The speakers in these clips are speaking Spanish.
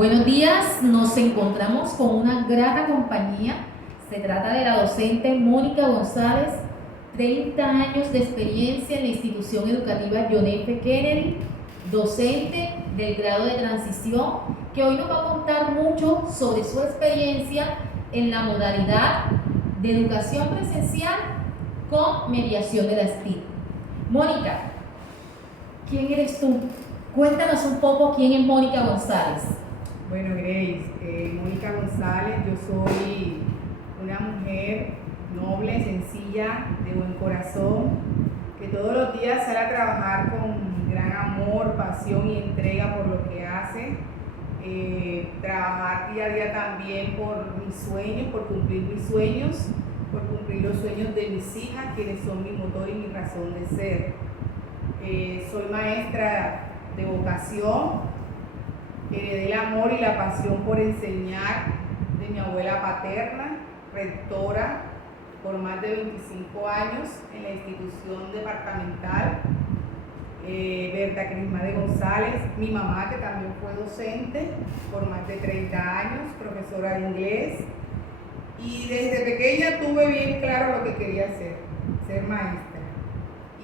Buenos días, nos encontramos con una grata compañía. Se trata de la docente Mónica González, 30 años de experiencia en la institución educativa John F. Kennedy, docente del grado de transición, que hoy nos va a contar mucho sobre su experiencia en la modalidad de educación presencial con mediación de las TIC. Mónica, ¿quién eres tú? Cuéntanos un poco quién es Mónica González. Bueno, Grace, Mónica González, yo soy una mujer noble, sencilla, de buen corazón, que todos los días sale a trabajar con gran amor, pasión y entrega por lo que hace. Trabajar día a día también por mis sueños, por cumplir mis sueños, por cumplir los sueños de mis hijas, quienes son mi motor y mi razón de ser. Soy maestra de vocación. Heredé el amor y la pasión por enseñar de mi abuela paterna, rectora por más de 25 años en la institución departamental, Berta Crisma de González, mi mamá que también fue docente por más de 30 años, profesora de inglés, y desde pequeña tuve bien claro lo que quería hacer, ser maestra.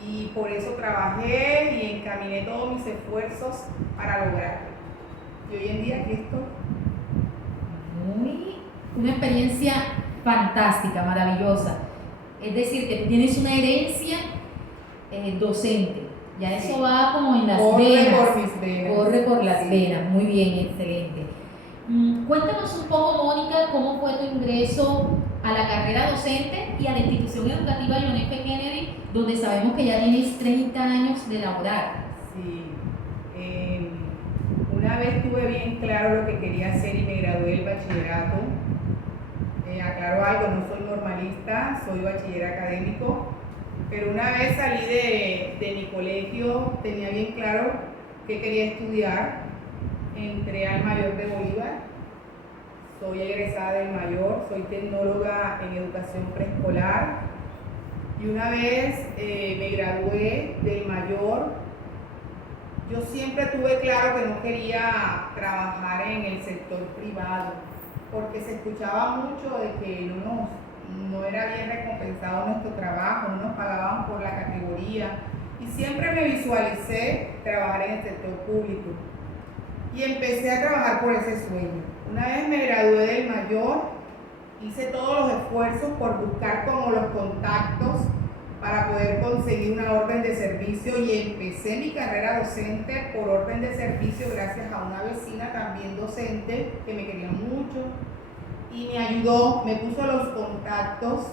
Y por eso trabajé y encaminé todos mis esfuerzos para lograrlo. Y hoy en día aquí estoy. Una experiencia fantástica, maravillosa. Es decir, que tú tienes una herencia docente. Ya eso va como en las venas. Corre por mis venas. Corre por las venas. Muy bien, excelente. Cuéntanos un poco, Mónica, cómo fue tu ingreso a la carrera docente y a la institución educativa John F. Kennedy, donde sabemos que ya tienes 30 años de laborar. Sí. Una vez tuve bien claro lo que quería hacer y me gradué del bachillerato. Aclaro algo, no soy normalista, soy bachiller académico, pero una vez salí de mi colegio, tenía bien claro qué quería estudiar. Entré al Mayor de Bolívar, soy egresada del Mayor, soy tecnóloga en educación preescolar, y una vez me gradué del Mayor, yo siempre tuve claro que no quería trabajar en el sector privado, porque se escuchaba mucho de que no era bien recompensado nuestro trabajo, no nos pagaban por la categoría, y siempre me visualicé trabajar en el sector público. Y empecé a trabajar por ese sueño. Una vez me gradué del Mayor, hice todos los esfuerzos por buscar como los contactos para poder conseguir una orden de servicio y empecé mi carrera docente por orden de servicio gracias a una vecina también docente que me quería mucho y me ayudó, me puso los contactos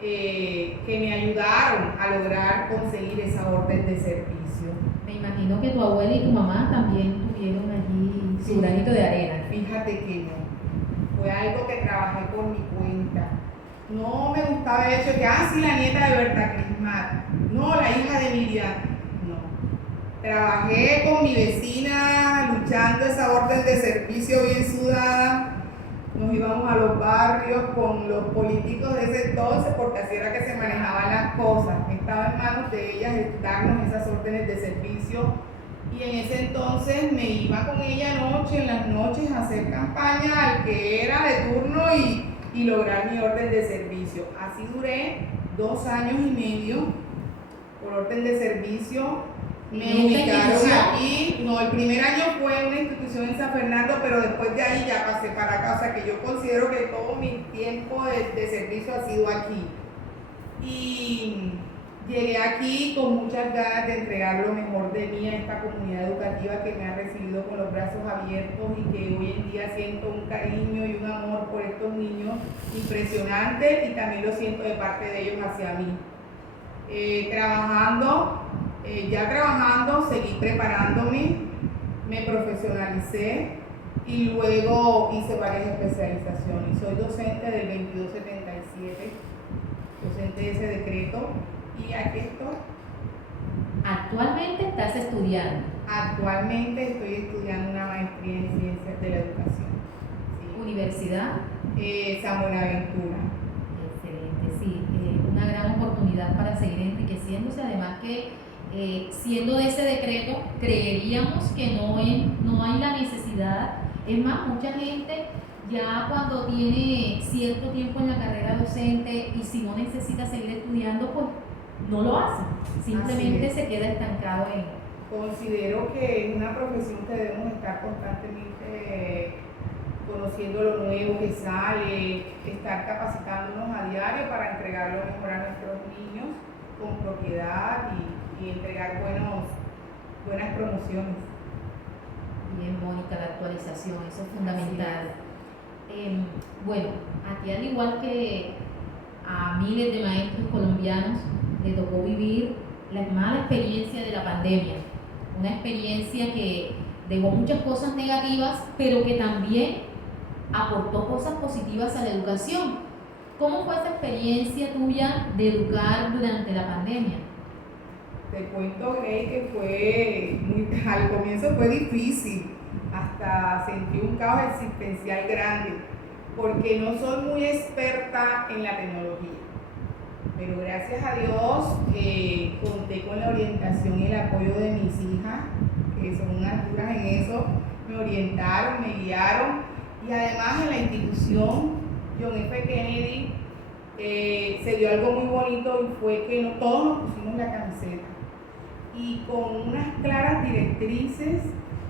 que me ayudaron a lograr conseguir esa orden de servicio. Me imagino que tu abuela y tu mamá también tuvieron allí su granito de arena. Fíjate que no, fue algo que trabajé por mi cuenta. No me gustaba el hecho de que, sí, la nieta de Berta Crisma, no, la hija de Miriam, no. Trabajé con mi vecina luchando esa orden de servicio bien sudada. Nos íbamos a los barrios con los políticos de ese entonces porque así era que se manejaban las cosas. Estaba en manos de ellas darnos esas órdenes de servicio y en ese entonces me iba con ella en las noches a hacer campaña al que era de turno y lograr mi orden de servicio. Así duré 2 años y medio por orden de servicio. Me ubicaron aquí, no, el primer año fue en una institución en San Fernando, pero después de ahí ya pasé para acá, o sea que yo considero que todo mi tiempo de servicio ha sido aquí. Y llegué aquí con muchas ganas de entregar lo mejor de mí a esta comunidad educativa que me ha recibido con los brazos abiertos y que hoy en día siento un cariño y un amor por estos niños impresionante y también lo siento de parte de ellos hacia mí. Trabajando, seguí preparándome, me profesionalicé y luego hice varias especializaciones. Soy docente del 2277, docente de ese decreto, y aquí estoy. ¿Actualmente estás estudiando? Actualmente estoy estudiando una maestría en Ciencias de la Educación. ¿Sí? ¿Universidad? San Buenaventura. Excelente, sí, una gran oportunidad para seguir enriqueciéndose, además que siendo de ese decreto, creeríamos que no hay la necesidad. Es más, mucha gente ya cuando tiene cierto tiempo en la carrera docente y si no necesita seguir estudiando, pues no lo hace. Simplemente se queda estancado en... Considero que es una profesión que debemos estar constantemente conociendo lo nuevo que sale, estar capacitándonos a diario para entregar lo mejor a nuestros niños con propiedad y entregar buenas promociones. Bien, Mónica, la actualización, eso es fundamental. Bueno, aquí al igual que a miles de maestros colombianos les tocó vivir la mala experiencia de la pandemia, una experiencia que dejó muchas cosas negativas, pero que también aportó cosas positivas a la educación. ¿Cómo fue esa experiencia tuya de educar durante la pandemia? Te cuento, Grey, que al comienzo fue difícil, hasta sentí un caos existencial grande, porque no soy muy experta en la tecnología, pero gracias a Dios conté con la orientación y el apoyo de mis hijas, que son unas duras en eso, me orientaron, me guiaron, y además en la institución John F. Kennedy se dio algo muy bonito y fue que todos nos pusimos la camiseta y con unas claras directrices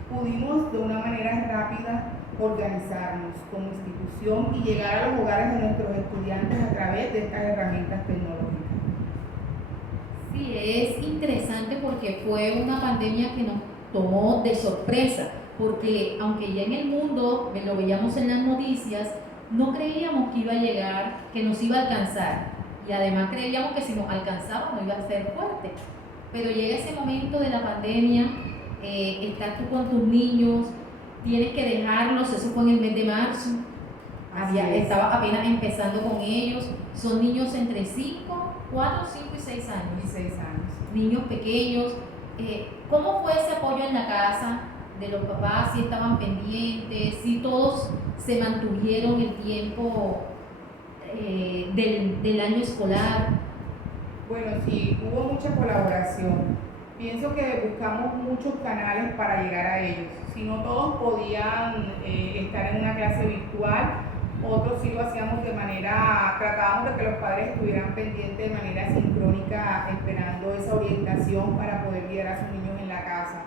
pudimos de una manera rápida organizarnos como institución y llegar a los hogares de nuestros estudiantes a través de estas herramientas tecnológicas. Sí, es interesante porque fue una pandemia que nos tomó de sorpresa, porque aunque ya en el mundo lo veíamos en las noticias, no creíamos que iba a llegar, que nos iba a alcanzar, y además creíamos que si nos alcanzaba no iba a ser fuerte. Pero llega ese momento de la pandemia, estás tú con tus niños, tienes que dejarlos, eso fue en el mes de marzo, estaba apenas empezando con ellos, son niños entre 4, 5 y 6 años. Niños pequeños. ¿Cómo fue ese apoyo en la casa de los papás? ¿Si estaban pendientes? ¿Si todos se mantuvieron el tiempo del año escolar? Bueno, sí, hubo mucha colaboración. Pienso que buscamos muchos canales para llegar a ellos. Si no todos podían estar en una clase virtual, otros sí lo hacíamos tratábamos de que los padres estuvieran pendientes de manera sincrónica, esperando esa orientación para poder guiar a sus niños en la casa.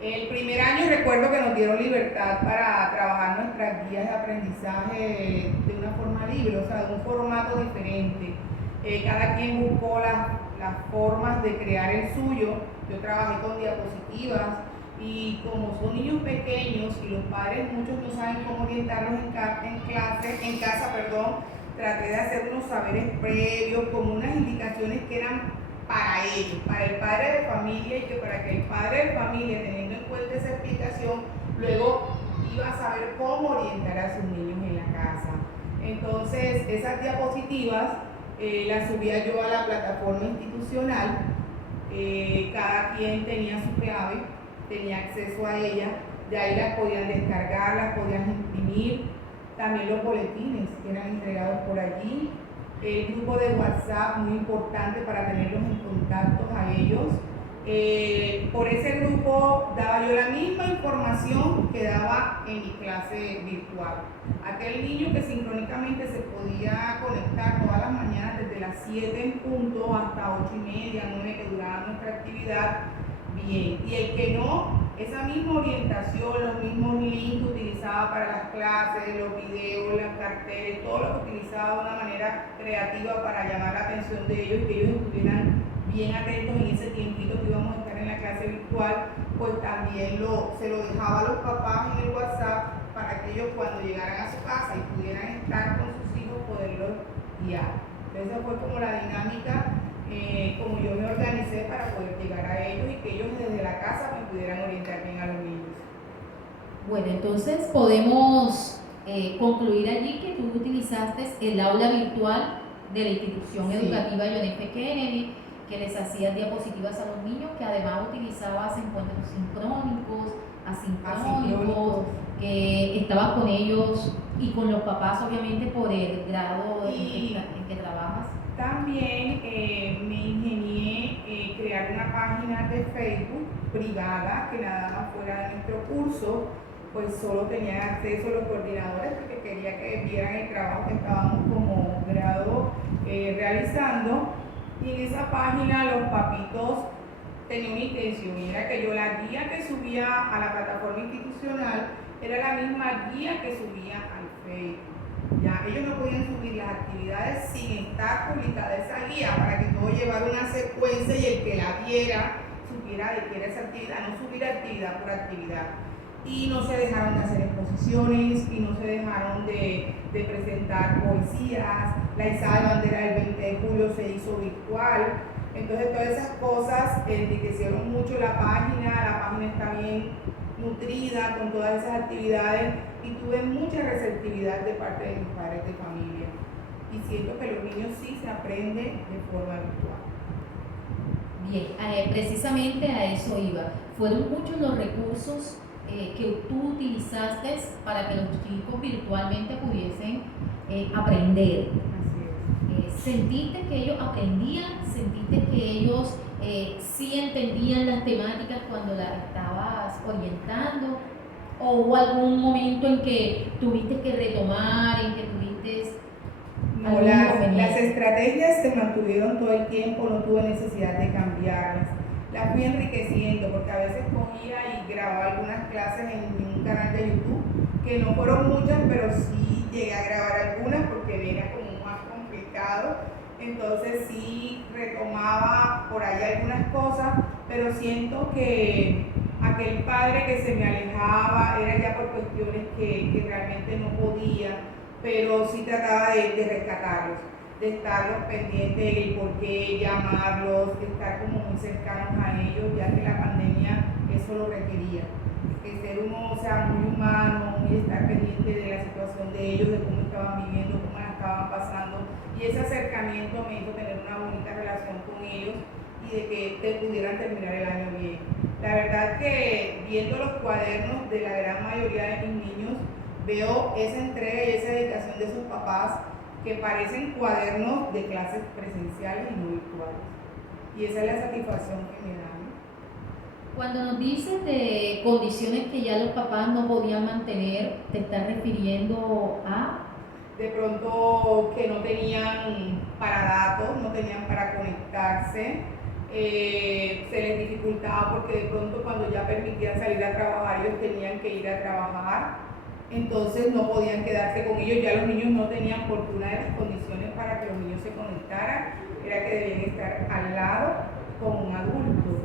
El primer año recuerdo que nos dieron libertad para trabajar nuestras guías de aprendizaje de una forma libre, o sea, de un formato diferente. Cada quien buscó las formas de crear el suyo. Yo trabajé con diapositivas y como son niños pequeños y los padres muchos no saben cómo orientarlos en casa, traté de hacer unos saberes previos, como unas indicaciones que eran para ellos, para el padre de familia, y que para que el padre de familia, teniendo en cuenta esa explicación, luego iba a saber cómo orientar a sus niños en la casa. Entonces, esas diapositivas las subía yo a la plataforma institucional, cada quien tenía su clave, tenía acceso a ella, de ahí las podían descargar, las podían imprimir, también los boletines que eran entregados por allí, el grupo de WhatsApp, muy importante para tenerlos en contacto a ellos. Por ese grupo daba yo la misma información que daba en mi clase virtual. Aquel niño que sincrónicamente se podía conectar todas las mañanas desde las 7 en punto hasta 8:30, 9 que duraba nuestra actividad, bien. Y el que no, esa misma orientación, los mismos links que utilizaba para las clases, los videos, las carteles, todo lo que utilizaba de una manera creativa para llamar la atención de ellos, que ellos estuvieran bien atentos en ese tiempito que íbamos a estar en la clase virtual, pues también se lo dejaba a los papás en el WhatsApp para que ellos cuando llegaran a su casa y pudieran estar con sus hijos, poderlos guiar. Entonces esa fue como la dinámica, como yo me organicé para poder llegar a ellos y que ellos desde la casa me pudieran orientar bien a los niños. Bueno, entonces podemos concluir allí que tú utilizaste el aula virtual de la institución educativa John F. Kennedy, que les hacías diapositivas a los niños, que además utilizabas encuentros sincrónicos, asincrónicos, que estabas con ellos y con los papás, obviamente, por el grado en que trabajas. También me ingenié crear una página de Facebook privada que nada más fuera de nuestro curso, pues solo tenían acceso los coordinadores porque quería que vieran el trabajo que estábamos como grado realizando. Y en esa página los papitos tenían una intención, y era que yo la guía que subía a la plataforma institucional era la misma guía que subía al Facebook. Ya, ellos no podían subir las actividades sin estar publicada esa guía para que todo llevara una secuencia y el que la viera supiera de qué era esa actividad, no subir actividad por actividad. Y no se dejaron de hacer exposiciones y no se dejaron de presentar poesías. La izada de bandera del 20 de julio se hizo virtual. Entonces todas esas cosas enriquecieron mucho la página está bien nutrida con todas esas actividades y tuve mucha receptividad de parte de mis padres de familia. Y siento que los niños sí se aprenden de forma virtual. Bien, precisamente a eso iba. Fueron muchos los recursos que tú utilizaste para que los chicos virtualmente pudiesen aprender. Así es. ¿Sentiste que ellos aprendían? ¿Sentiste que ellos sí entendían las temáticas cuando las estabas orientando? ¿O hubo algún momento en que tuviste que retomar, en que tuviste no, las estrategias se mantuvieron todo el tiempo, no tuve necesidad de cambiarlas. Las fui enriqueciendo porque a veces cogía y grababa algunas clases en un canal de YouTube, que no fueron muchas, pero sí llegué a grabar algunas porque era como más complicado. Entonces sí retomaba por ahí algunas cosas, pero siento que aquel padre que se me alejaba era ya por cuestiones que realmente no podía, pero sí trataba de rescatarlos, de estarlos pendientes del por qué, llamarlos, de estar como muy cercanos a ellos, ya que la pandemia eso lo requería. Que ser uno sea muy humano, muy estar pendiente de la situación de ellos, de cómo estaban viviendo, cómo la estaban pasando. Y ese acercamiento me hizo tener una bonita relación con ellos y de que pudieran terminar el año bien. La verdad que viendo los cuadernos de la gran mayoría de mis niños, veo esa entrega y esa dedicación de sus papás que parecen cuadernos de clases presenciales y no virtuales. Y esa es la satisfacción que me dan. Cuando nos dices de condiciones que ya los papás no podían mantener, ¿te estás refiriendo a? De pronto que no tenían para datos, no tenían para conectarse, se les dificultaba porque de pronto cuando ya permitían salir a trabajar, ellos tenían que ir a trabajar, entonces no podían quedarse con ellos, ya los niños no tenían fortuna de las condiciones para que los niños se conectaran, era que debían estar al lado con un adulto,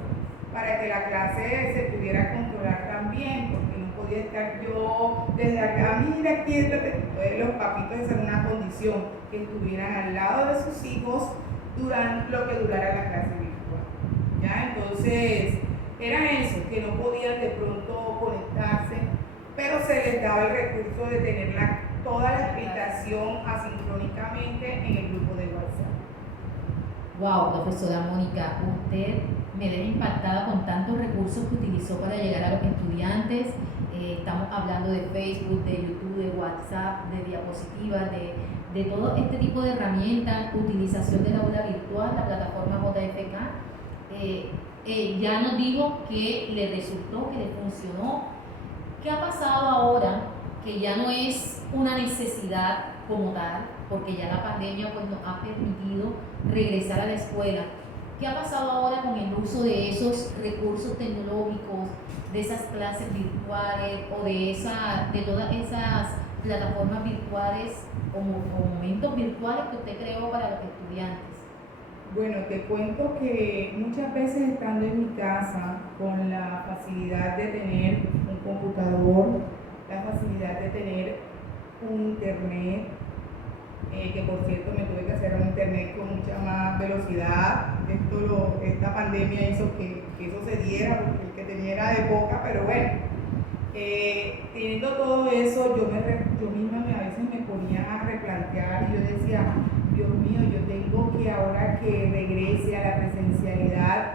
para que la clase se pudiera controlar también, porque no podía estar yo desde acá, mira, quietate. Entonces los papitos esa era una condición, que estuvieran al lado de sus hijos durante lo que durara la clase virtual. ¿Ya? Entonces era eso, que no podían de pronto conectarse, pero se les daba el recurso de tener toda la explicación asincrónicamente en el grupo de WhatsApp. Wow, profesora Mónica, usted me deja impactada con tantos recursos que utilizó para llegar a los estudiantes. Estamos hablando de Facebook, de YouTube, de WhatsApp, de diapositivas, de todo este tipo de herramientas, utilización del aula virtual, la plataforma JFK. Ya nos digo que le resultó, que le funcionó. ¿Qué ha pasado ahora que ya no es una necesidad como tal, porque ya la pandemia pues, nos ha permitido regresar a la escuela? ¿Qué ha pasado ahora con el uso de esos recursos tecnológicos, de esas clases virtuales o de todas esas plataformas virtuales o momentos virtuales que usted creó para los estudiantes? Bueno, te cuento que muchas veces estando en mi casa con la facilidad de tener un computador, la facilidad de tener un internet, que por cierto me tuve que hacer un internet con mucha más velocidad. Esta pandemia hizo que eso se diera, porque el que tenía era de poca, pero bueno, teniendo todo eso, yo misma a veces me ponía a replantear y yo decía, Dios mío, yo tengo que ahora que regrese a la presencialidad.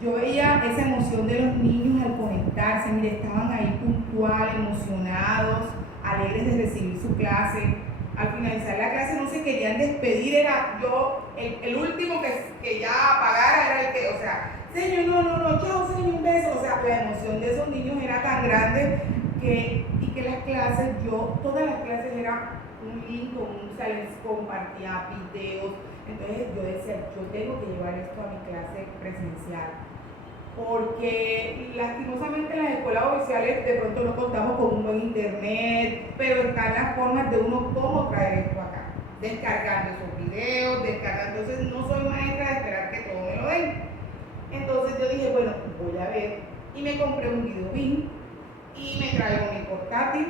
Yo veía esa emoción de los niños al conectarse, mire, estaban ahí puntuales, emocionados, alegres de recibir su clase. al finalizar la clase no se querían despedir, era yo, el último que ya pagara era el que, o sea, señor, no, chao, señor, un beso. O sea, la emoción de esos niños era tan grande que las clases, todas las clases eran un link, compartía videos. Entonces yo decía, yo tengo que llevar esto a mi clase presencial. Porque lastimosamente en las escuelas oficiales de pronto no contamos con un buen internet, pero están las formas de uno cómo traer esto acá, descargando esos videos, entonces no soy maestra de esperar que todo me lo den. Entonces yo dije, bueno, voy a ver, y me compré un videobin, y me traigo mi portátil,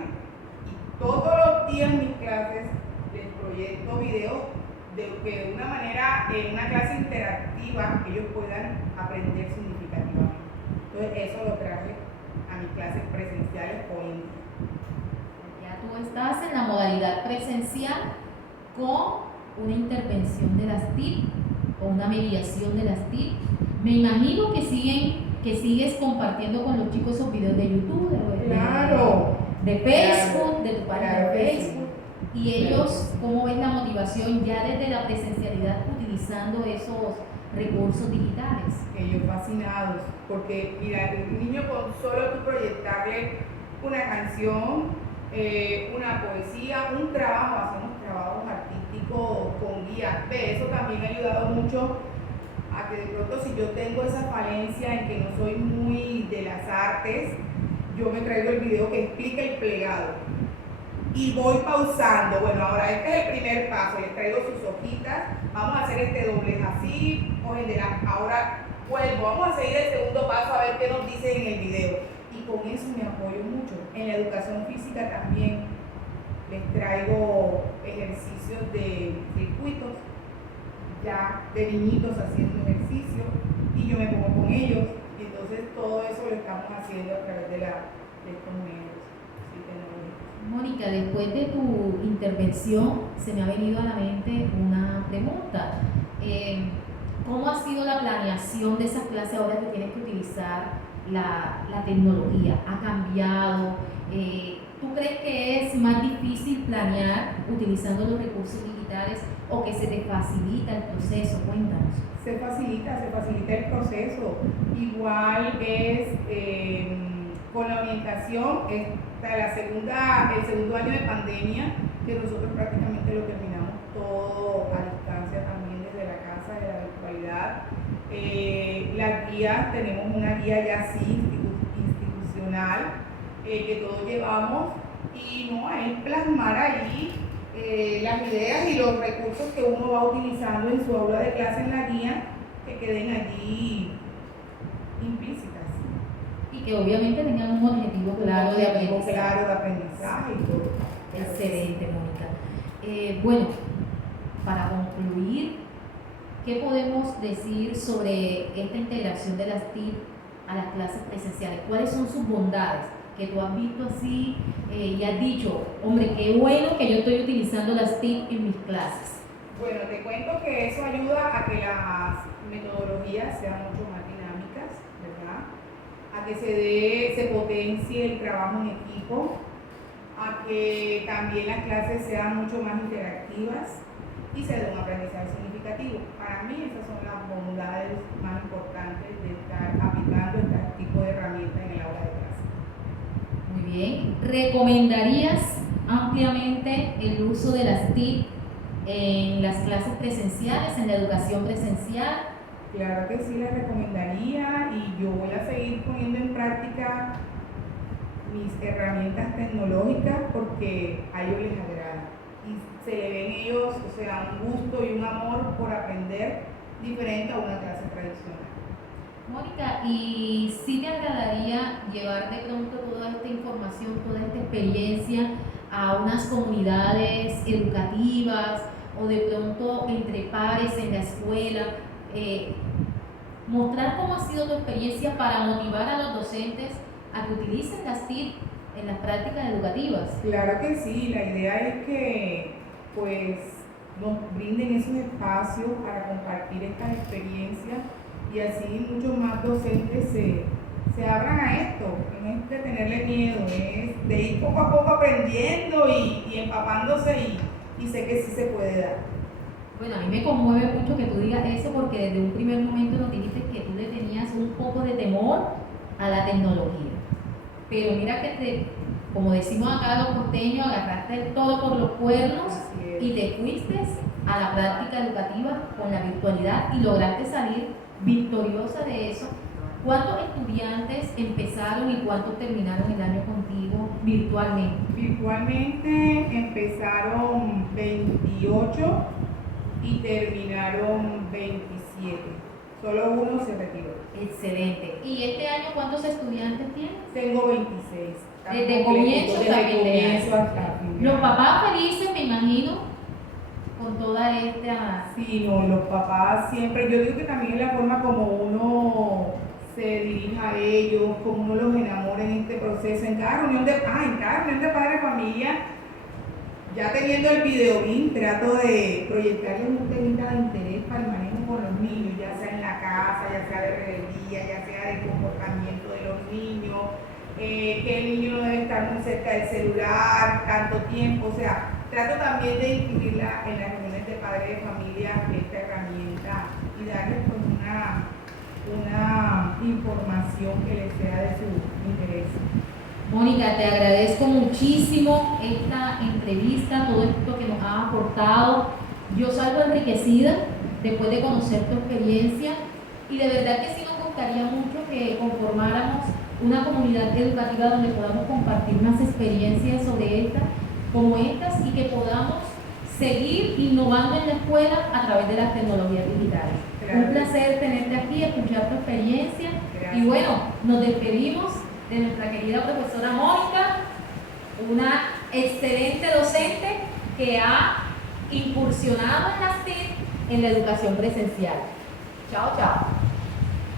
y todos los días en mis clases les proyecto videos de una manera, en una clase interactiva, que ellos puedan aprender significativamente. Entonces eso lo traje a mis clases presenciales hoy en día. Ya tú estás en la modalidad presencial con una intervención de las TIC o una mediación de las TIC. Me imagino que sigues compartiendo con los chicos esos videos de YouTube, de Facebook, de tu página de Facebook. Y ellos, ¿cómo ves la motivación ya desde la presencialidad utilizando esos recursos digitales? Ellos fascinados, porque mira, el niño con solo tú proyectarle una canción, una poesía, un trabajo, hacemos trabajos artísticos con guía. Eso también ha ayudado mucho a que de pronto, si yo tengo esa falencia en que no soy muy de las artes, yo me traigo el video que explica el plegado y voy pausando. Bueno, ahora este es el primer paso, les traigo sus hojitas, vamos a hacer este doblez así, ahora vuelvo, vamos a seguir el segundo paso a ver qué nos dicen en el video, y con eso me apoyo mucho. En la educación física también les traigo ejercicios de circuitos, ya de niñitos haciendo ejercicio, y yo me pongo con ellos, y entonces todo eso lo estamos haciendo a través de estos medios tecnológicos. Mónica, después de tu intervención se me ha venido a la mente una pregunta. ¿Cómo ha sido la planeación de esas clases ahora que tienes que utilizar la tecnología? ¿Ha cambiado? ¿Tú crees que es más difícil planear utilizando los recursos digitales o que se te facilita el proceso? Cuéntanos. Se facilita el proceso. Igual es con la orientación, el segundo año de pandemia, que nosotros prácticamente lo terminamos todo a distancia también desde la casa, de la virtualidad. Las guías, tenemos una guía ya sí institucional, que todos llevamos, y no, es plasmar ahí las ideas y los recursos que uno va utilizando en su aula de clase en la guía, que queden allí implícitas. Y que obviamente tengan un objetivo claro de aprendizaje y todo. Excelente, Mónica. Bueno, para concluir, ¿qué podemos decir sobre esta integración de las TIC a las clases presenciales? ¿Cuáles son sus bondades? Que tú has visto así y has dicho, hombre, qué bueno que yo estoy utilizando las TIC en mis clases. Bueno, te cuento que eso ayuda a que las metodologías sean mucho más dinámicas, ¿verdad? A que se potencie el trabajo en equipo, a que también las clases sean mucho más interactivas y se dé un aprendizaje significativo. Para mí esas son las bondades más importantes de estar aplicando este tipo de herramientas en el aula de clase. Muy bien. ¿Recomendarías ampliamente el uso de las TIC en las clases presenciales, en la educación presencial? Claro que sí, les recomendaría, y yo voy a seguir poniendo en práctica mis herramientas tecnológicas porque a ellos les agrada y se le ven ellos, o sea, un gusto y un amor por aprender diferente a una clase tradicional. Mónica, ¿y si te agradaría llevar de pronto toda esta información, toda esta experiencia a unas comunidades educativas o de pronto entre pares en la escuela? Mostrar cómo ha sido tu experiencia para motivar a los docentes a que utilicen las TIC en las prácticas educativas. Claro que sí, la idea es que pues nos brinden esos espacios para compartir estas experiencias y así muchos más docentes se abran a esto, que no es de tenerle miedo, es de ir poco a poco aprendiendo y empapándose y sé que sí se puede dar. Bueno, a mí me conmueve mucho que tú digas eso porque desde un primer momento nos dijiste que tú le tenías un poco de temor a la tecnología. Pero mira que como decimos acá los costeños, agarraste el todo por los cuernos y te fuiste a la práctica educativa con la virtualidad y lograste salir victoriosa de eso. ¿Cuántos estudiantes empezaron y cuántos terminaron el año contigo virtualmente? Virtualmente empezaron 28 y terminaron 27. Solo uno se retiró. Excelente. ¿Y este año cuántos estudiantes tienes? Tengo 26. Desde comienzo hasta fin. Los papás felices, me imagino, con toda esta... Sí, no, los papás siempre, yo digo que también es la forma como uno se dirige a ellos, como uno los enamora en este proceso, en cada reunión de padre familia, ya teniendo el videobeam, trato de proyectarles un temita de interés para el manejo con los niños, ya sea en la casa, ya sea de rebeldía, ya sea de comportamiento de los niños, que el niño no debe estar muy cerca del celular tanto tiempo, o sea, trato también de incluirla en las reuniones de padres de familia, esta herramienta, y darles pues una información que les sea de su interés. Mónica, te agradezco muchísimo esta entrevista, todo esto que nos has aportado. Yo salgo enriquecida después de conocer tu experiencia y de verdad que sí nos gustaría mucho que conformáramos una comunidad educativa donde podamos compartir más experiencias sobre estas, como estas, y que podamos seguir innovando en la escuela a través de las tecnologías digitales. Claro. Un placer tenerte aquí, escuchar tu experiencia. Gracias. Y bueno, nos despedimos de nuestra querida profesora Mónica, una excelente docente que ha incursionado en las TIC en la educación presencial. Chao, chao.